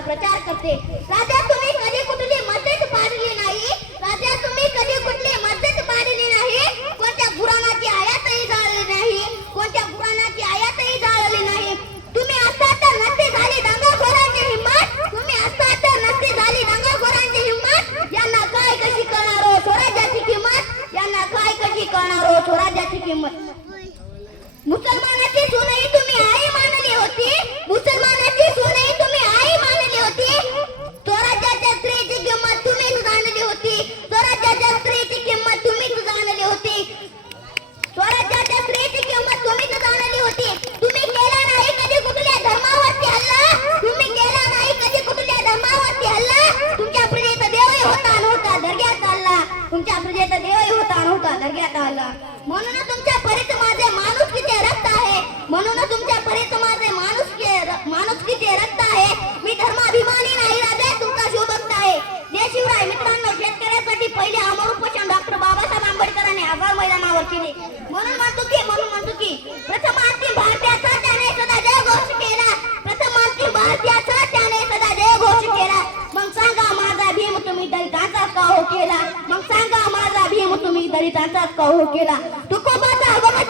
प्रचार करते. राजा तुमच्या परीत माझे माणूस माणुसकीचे रक्त आहे. मी धर्माभिमानी नाही राजा तुमचा शिवभक्त आहे? जय शिवराय मित्रांनो शेतकऱ्यासाठी पहिले अमर उपोषण डॉक्टर बाबासाहेब आंबेडकरांनी आभार मैदानावर केले. म्हणून म्हणतो की म्हणून म्हणतो की प्रथम अंतिम भारतीयाचा त्याने सदा जय घोष केला. प्रथम अंतिम भारतीयाचा त्याने सदा जय घोष केला. मग सांगा माझा भीम तुम्ही दलितांचा का हो केला. मग सांगा माझा भीम तुम्ही दलितांचा का हो केला. तुकोबाचा अगोदर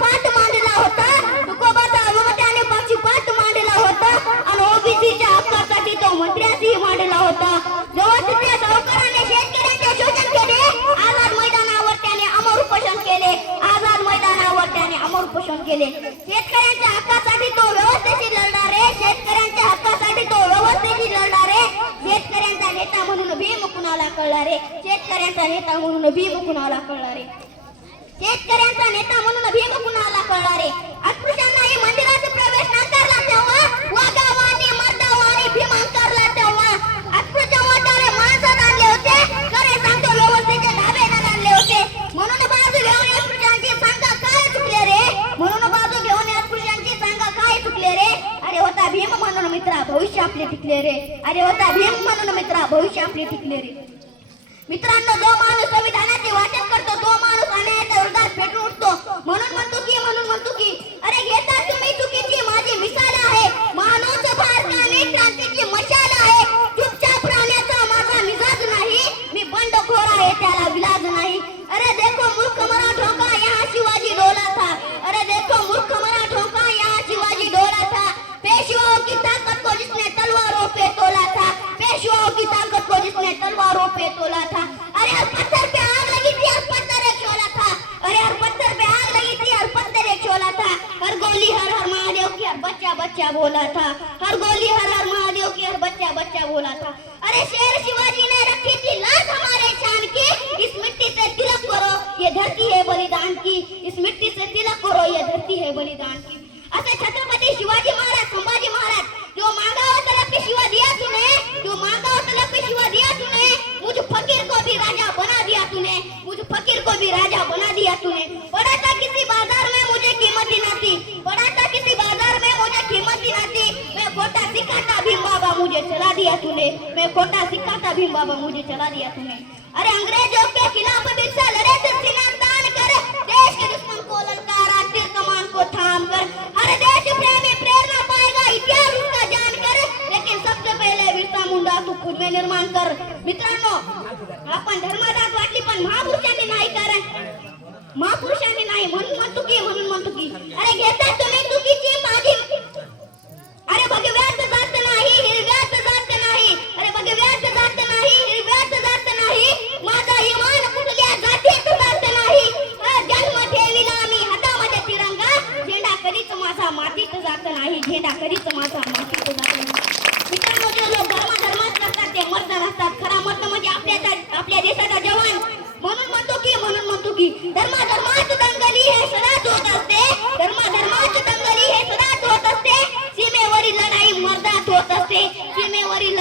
पाठ मांडला होता तुकोबाचा अवघटाने पाठ मांडला होता आणि ओबीसीच्या हक्कासाठी तो मंत्र्याशी मांडला होता जेव्हा तिथे सावकाराने शेतकऱ्यांचे शोषण केले आझाद मैदानावर त्याने अमर उपोषण केले आझाद मैदानावर त्याने अमर उपोषण केले शेतकऱ्यांच्या हक्कासाठी तो व्यवस्थेशी लढणारे शेतकऱ्यांच्या हक्कासाठी तो व्यवस्थेशी लढणारे शेतकऱ्यांचा नेता म्हणून भीम कुणाला कळणारे शेतकऱ्यांचा नेता म्हणून भीम कुणाला कळणारे शेतकऱ्यांचा नेता म्हणून भीम कुणाला कळणारे अस्पृश्यांनाही मंदिरात प्रवेश म्हणून मित्रा भविष्य आपले टिकले रे. अरे होता भीम म्हणून मित्रा भविष्य आपले टिकले रे. मित्रांनो जो माणूस संविधानाचे वाचन तलवारों था। अरे हर पत्थर पे आग लगी थी हर पत्थर एक चोला था। अरे हर पत्थर पे आग लगी थी हर पत्थर एक शोला था। हर गोली हर हर महादेव की, हर बच्चा बच्चा बोला था। हर गोली हर हर महादेव मुझे चला दिया तूने। मैं खोटा सिखाता भीम बाबा मुझे चला दिया तूने। अरे अंग्रेजों के खिलाफ बिरसा लड़े थे सीना तान कर देश के दुश्मन को ललकारा तीर कमान को थाम कर हर देश प्रेमी प्रेरणा पाएगा इतिहास उसका जानकर लेकिन सबसे पहले बिरसा मुंडा तू खुद में निर्माण कर मित्रांनो आपण धर्मदास वाटली पण महापुरुषांनी नाही कर महापुरुषांनी नाही म्हणून म्हणतो की म्हणून म्हणतो की अरे घेता तुम्ही चुकीची माझी अरे भगव्यात जात नाही हिरव्यात जात नाही अरे भगव्यात जात नाही हिरव्यात जात नाही माझा इमान कुठल्या जातीत जात नाही अ, जन्म ठेविला मी हातामध्ये तिरंगा झेंडा कधीच माझा मातीत जात नाही झेंडा कधीच माझा मातीत जात नाही मित्रांनो जे लोक धर्म धर्मात करतात ते मर्द नसतात खरा मर्द म्हणजे आपल्या आपल्या देशाचा जवान म्हणून म्हणतो की म्हणून म्हणतो की धर्म धर्मात दंगली हे सदाच होत असते धर्म धर्मात दंगली हे सदाच होत असते सीमेवरील लढाई मर्दात होत असते सीमेवरील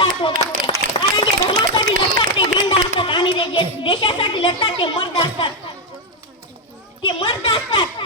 लढाई मर्दात असते कारण जे धर्मासाठी लढतात ते झेंडा असतात आणि जे देशासाठी लढतात ते मर्द असतात ते मर्द असतात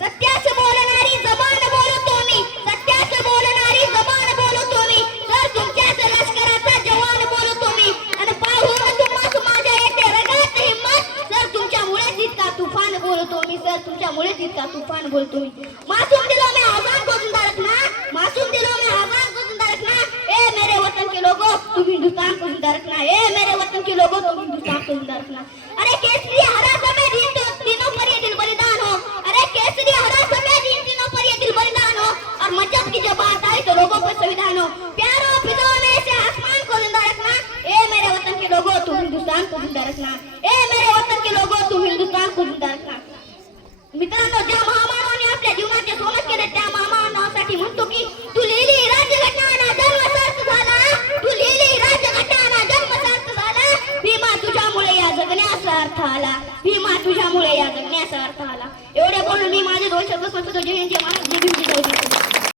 सत्याच बोलणारी जबान बोलतो मी सत्याच बोलणारी जबान बोलतो मी तर तुमच्याच लष्कराचा जवान बोलतो मी आणि पाहून तुम्हाच माझ्या येते रगात हिम्मत सर तुमच्यामुळे तितका तुफान बोलतो मी सर तुमच्यामुळे तितका तुफान बोलतो मी मासूम दिलो मी आजान को जिंदा रखना मासूम दिलो मैं आजान को जिंदा रखना ए मेरे वतन के लोगों तुम हिंदुस्तान को जिंदा रखना है। मेरे वतन के लोगों तुम हिंदुस्तान को जिंदा रखना अरे केसरी हरा समय दिन तो तीनों पर ये दिल बलिदान हो। अरे केसरी हरा समय दिन तीनों पर ये दिल बलिदान हो। और मजहब की जब बात आए तो लोगों पर संविधान हो। प्यारो फिजाओं में से आसमान को जिंदा रखना। ए मेरे वतन के लोगों तुम हिंदुस्तान को जिंदा रखना। ए मेरे वतन के लोगों तुम हिंदुस्तान को जिंदा रखना। मित्रांनो तुझ्यामुळे अर्थ आला एवढे बोलून मी माझे दोन शब्द संपतो जय महाराज